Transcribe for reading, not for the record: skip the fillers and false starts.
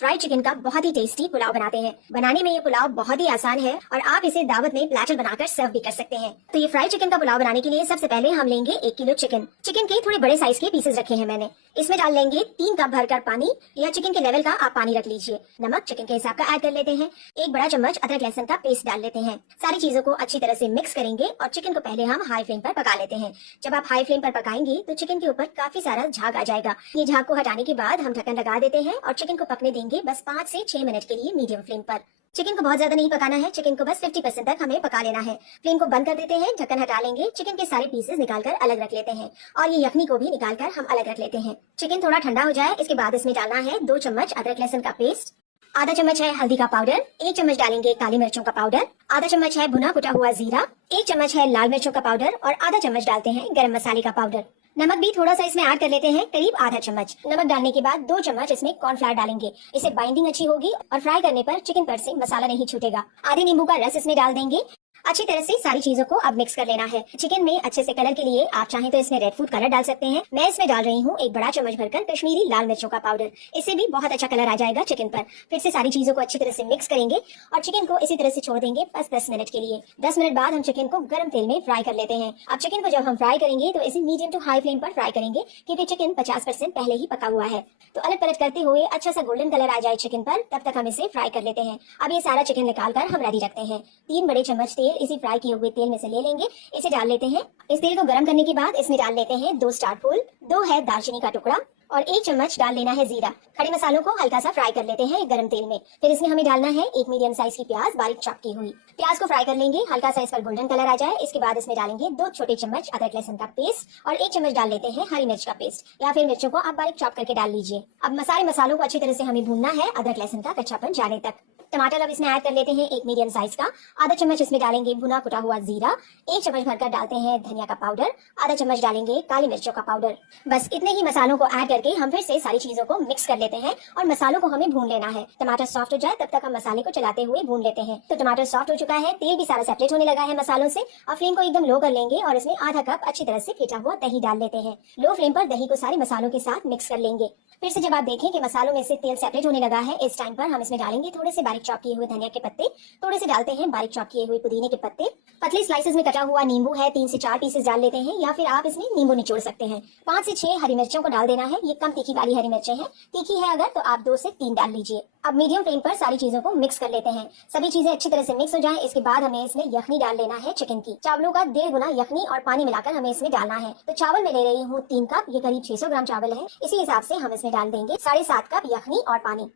Fried chicken का बहुत ही tasty pulao बनाते हैं। बनाने में ये पुलाव बहुत ही आसान है और आप इसे दावत में प्लेटर बनाकर सर्व भी कर सकते हैं। तो ये फ्राइड चिकन का पुलाव बनाने के लिए सबसे पहले हम लेंगे 1 किलो चिकन। चिकन के थोड़े बड़े साइज के पीसेस रखे हैं मैंने। इसमें डाल लेंगे 3 कप भरकर पानी, या चिकन के लेवल का आप पानी रख लीजिए। नमक चिकन के हिसाब का ऐड कर लेते हैं। 1 बड़ा चम्मच अदरक लहसुन का पेस्ट डाल लेते हैं। सारी चीजों को अच्छी तरह से मिक्स करेंगे और चिकन को पहले हम हाई फ्लेम पर पका लेते हैं। जब आप हाई फ्लेम पर पकाएंगे तो चिकन के ऊपर काफी सारा झाग आ जाएगा। ये झाग को हटाने के बाद हम ढक्कन लगा देते हैं और चिकन को पकने देंगे बस 5 से 6 मिनट के लिए मीडियम फ्लेम पर। चिकन को बहुत ज्यादा नहीं पकाना है, चिकन को बस 50% तक हमें पका लेना है। फ्लेम को बंद कर देते हैं, ढक्कन हटा लेंगे, चिकन के सारे पीसेस निकालकर अलग रख लेते हैं और ये यखनी को भी निकालकर हम अलग रख लेते हैं। चिकन थोड़ा ठंडा हो जाए, इसके बाद इसमें डालना है 2 चम्मच अदरक लहसुन का पेस्ट, आधा चम्मच है हल्दी का पाउडर, 1 चम्मच डालेंगे काली मिर्चों का पाउडर, आधा चम्मच है भुना कुटा हुआ जीरा, 1 चम्मच है लाल मिर्चों का पाउडर और आधा चम्मच डालते हैं गरम मसाले का पाउडर। नमक भी थोड़ा सा इसमें ऐड कर लेते हैं, करीब आधा चम्मच। नमक डालने के बाद 2 चम्मच इसमें कॉर्नफ्लावर डालेंगे, इससे बाइंडिंग अच्छी होगी और फ्राई करने पर चिकन पर से मसाला नहीं छूटेगा। आधे नींबू का रस इसमें डाल देंगे। अच्छी तरह से सारी चीजों को अब मिक्स कर लेना है। चिकन में अच्छे से कलर के लिए आप चाहें तो इसमें रेड फूड कलर डाल सकते हैं। मैं इसमें डाल रही हूँ 1 बड़ा चम्मच भरकर कश्मीरी लाल मिर्चों का पाउडर, इससे भी बहुत अच्छा कलर आ जाएगा चिकन पर। फिर से सारी चीजों को अच्छी तरह से मिक्स करेंगे और चिकन को इसी तरह से छोड़ देंगे बस 10 मिनट के लिए। 10 मिनट बाद हम चिकन को गर्म तेल में फ्राई कर लेते हैं। अब चिकन को जब हम फ्राई करेंगे तो इसे मीडियम टू हाई फ्लेम पर फ्राई करेंगे, क्योंकि चिकन 50% पहले ही पका हुआ है। तो अलग पलट करते हुए अच्छा सा गोल्डन कलर आ जाए चिकन पर, तब तक हम इसे फ्राई कर लेते हैं। अब ये सारा चिकन निकाल कर हम रेडी रखते हैं। 3 बड़े चम्मच तेल इसी फ्राई किए हुए तेल में से ले लेंगे, इसे डाल लेते हैं। इस तेल को गर्म करने के बाद इसमें डाल लेते हैं 2 स्टार फूल, 2 है दालचीनी का टुकड़ा और 1 चम्मच डाल लेना है जीरा। खड़े मसालों को हल्का सा फ्राई कर लेते हैं गरम तेल में। फिर इसमें हमें डालना है 1 मीडियम साइज की प्याज बारीक चॉप की हुई। प्याज को फ्राई कर लेंगे, हल्का सा इस पर गोल्डन कलर आ जाए। इसके बाद इसमें डालेंगे 2 छोटे चम्मच अदरक लहसुन का पेस्ट और 1 चम्मच डाल लेते हैं हरी मिर्च का पेस्ट, या फिर मिर्चों को आप बारीक चॉप करके डाल लीजिए। अब सारे मसालों को अच्छी तरह से हमें भूनना है अदरक लहसुन का कच्चापन जाने तक। टमाटर अब इसमें ऐड कर लेते हैं 1 मीडियम साइज का। आधा चम्मच इसमें डालेंगे भुना कुटा हुआ जीरा, 1 चम्मच भरकर डालते हैं धनिया का पाउडर, आधा चम्मच डालेंगे काली मिर्चों का पाउडर। बस इतने ही मसालों को ऐड करके हम फिर से सारी चीजों को मिक्स कर लेते हैं और मसालों को हमें भून लेना है। टमाटर सॉफ्ट हो जाए तब तक हम मसाले को चलाते हुए भून लेते हैं। तो टमाटर सॉफ्ट हो चुका है, तेल भी सारा सेपरेट होने लगा है मसालों से। अब फ्लेम को एकदम लो कर लेंगे और इसमें आधा कप अच्छी तरह से फेंटा हुआ दही डाल लेते हैं। लो फ्लेम पर दही को सारे मसालों के साथ मिक्स कर लेंगे। फिर से जब आप देखें कि मसालों में से तेल सेपरेट होने लगा है, इस टाइम पर हम इसमें डालेंगे थोड़े से बारीक चॉप किए हुए धनिया के पत्ते, थोड़े से डालते हैं बारीक चॉप किए हुए पुदीने के पत्ते, पतले स्लाइसेस में कटा हुआ नींबू है 3 से 4 पीसेस डाल लेते हैं, या फिर आप इसमें नींबू निचोड़ सकते हैं। 5 से 6 हरी मिर्चों को डाल देना है। ये कम तीखी वाली हरी मिर्चें हैं, तीखी है अगर तो आप 2 से 3 डाल लीजिए। अब मीडियम फ्लेम पर सारी चीजों को मिक्स कर लेते हैं। सभी चीजें अच्छी तरह से मिक्स हो जाएं, इसके बाद हमें इसमें यखनी डाल लेना है चिकन की। चावलों का 1.5 गुना यखनी और पानी मिलाकर हमें इसमें डालना है। तो चावल मैं ले रही हूँ 3 कप, ये करीब 600 ग्राम चावल है। इसी हिसाब से हम इसमें डाल देंगे 7.5 कप यखनी और पानी।